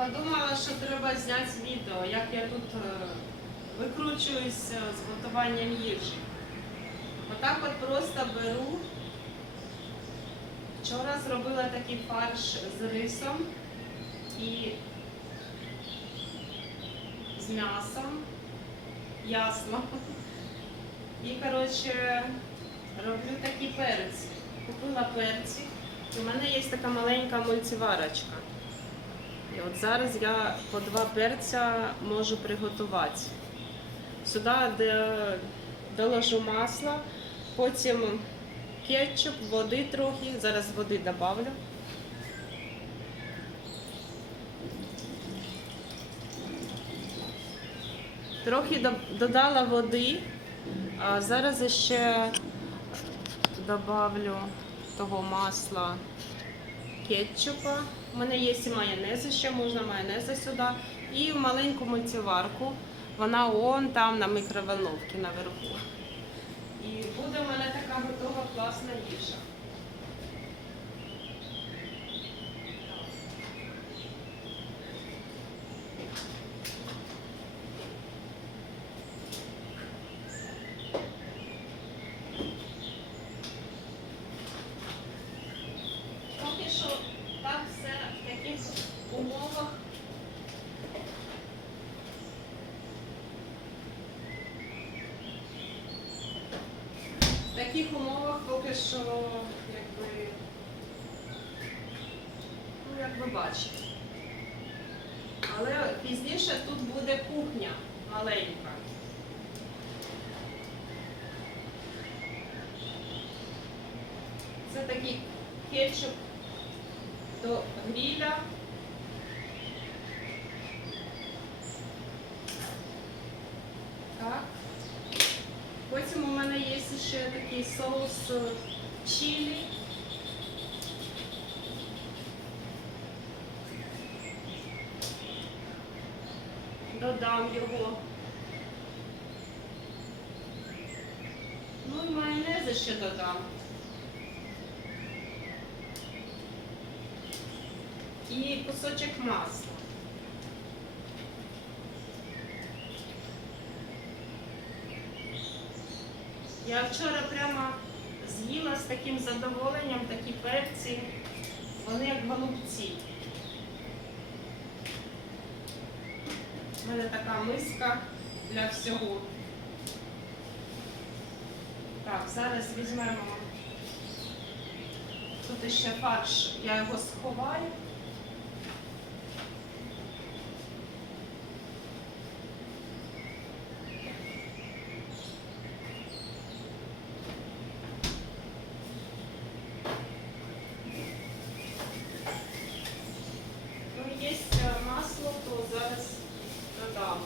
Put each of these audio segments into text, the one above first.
подумала, що треба зняти відео, як я тут е, викручуюсь е, з готуванням їжі. Отак от просто беру. Вчора зробила такий фарш з рисом і з м'ясом, ясно. І, коротше, роблю такі перці. Купила перці. У мене є така маленька мультиварочка. І от зараз я по два перця можу приготувати. Сюди доложу масло, потім кетчуп, води трохи. Зараз води додавлю. Трохи додала води, а зараз ще добавлю того масла кетчупа. У мене є і майонез, ще можна майонези сюди. І маленьку мультиварку. Вона он там на мікроволновці наверху. І буде в мене така готова класна їжа. Поки що так все в таких умовах. В таких умовах поки що, якби, ну, як ви бачите. Але пізніше тут буде кухня маленька. Це такий кетчуп до гріля. Так. Потім у мене є такий соус е, чилі. Додам його. Ну і майонези ще додам. І кусочок масла. Я вчора прямо з'їла з таким задоволенням такі перці. Вони як голубці. У мене така миска для всього. Так, зараз візьмемо. Тут ще фарш, я його сховаю. Ну, є е, масло, то зараз додам.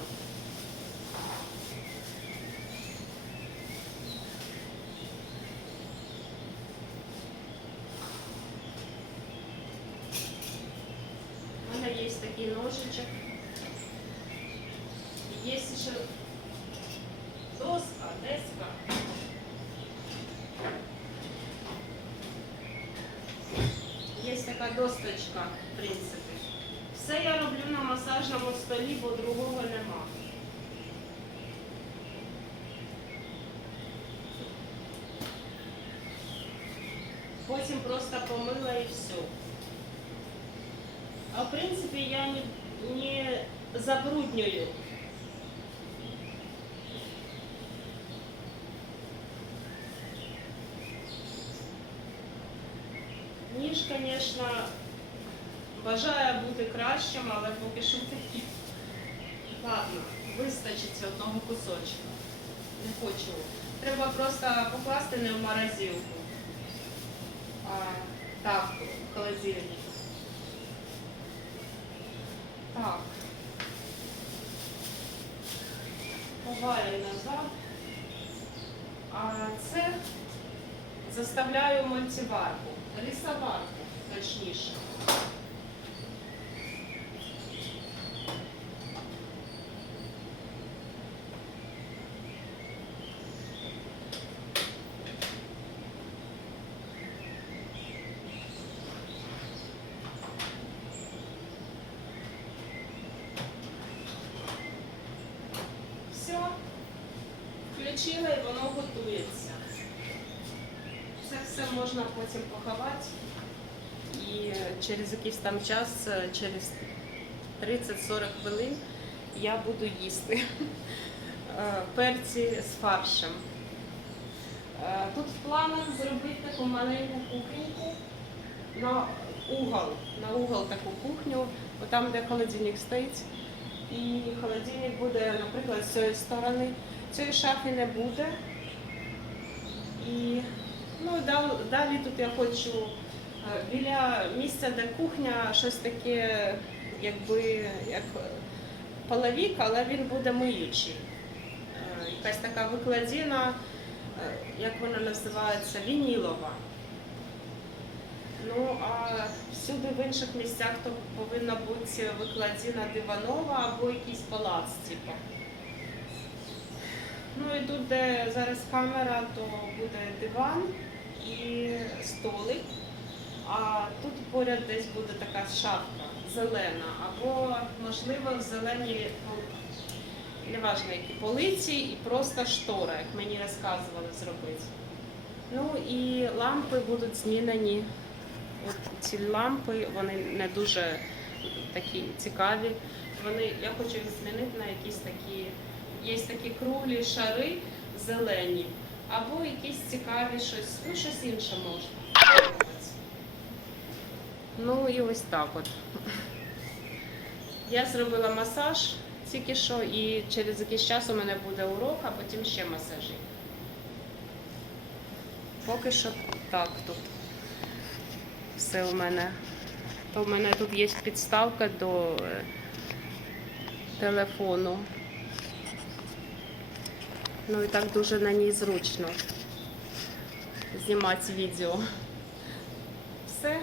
У мене є такий ножичок. І Є ще доска, деска. Є така досточка, в принципі. Все я роблю на масажному столі, бо другого нема. Потім просто помила і все. А в принципі я не, не забруднюю. Ніж, звісно, бажає бути кращим, але поки що такі. Ладно, вистачить одного кусочка. Не хочу. Треба просто покласти не в морозилку, а так, в холодильник. Так. Ховаю назад. А це заставляю мультиварку, рисоварку, точніше. Можна потім поховати. І через якийсь там час, е, через 30-40 хвилин я буду їсти Е, перці з фаршем. Е, Тут в планах зробити таку маленьку кухоньку на угол, на угол таку кухню, бо там, де холодильник стоїть. І холодильник буде, наприклад, з цієї сторони. Цієї шафи не буде. І далі тут я хочу е, біля місця, де кухня, щось таке, якби як половик, але він буде миючий. Е, Якась така викладіна, е, як вона називається, вінілова. Ну а всюди в інших місцях то повинна бути викладіна диванова або якийсь палац, типу. Ну і тут, де зараз камера, то буде диван і столик. А тут поряд десь буде така шафка зелена, або, можливо, в зелені ну, неважно, які полиці і просто штора, як мені розказували зробити. Ну і лампи будуть змінені. От ці лампи, вони не дуже такі цікаві. Вони, я хочу їх змінити на якісь такі, є такі круглі шари зелені, або якісь цікаві щось, ну щось інше можна. Ну і ось так от. Я зробила масаж тільки що, і через якийсь час у мене буде урок, а потім ще масажі. Поки що так тут все у мене. То в мене тут є підставка до е, телефону. Ну і так дуже на ній зручно знімати відео. Все,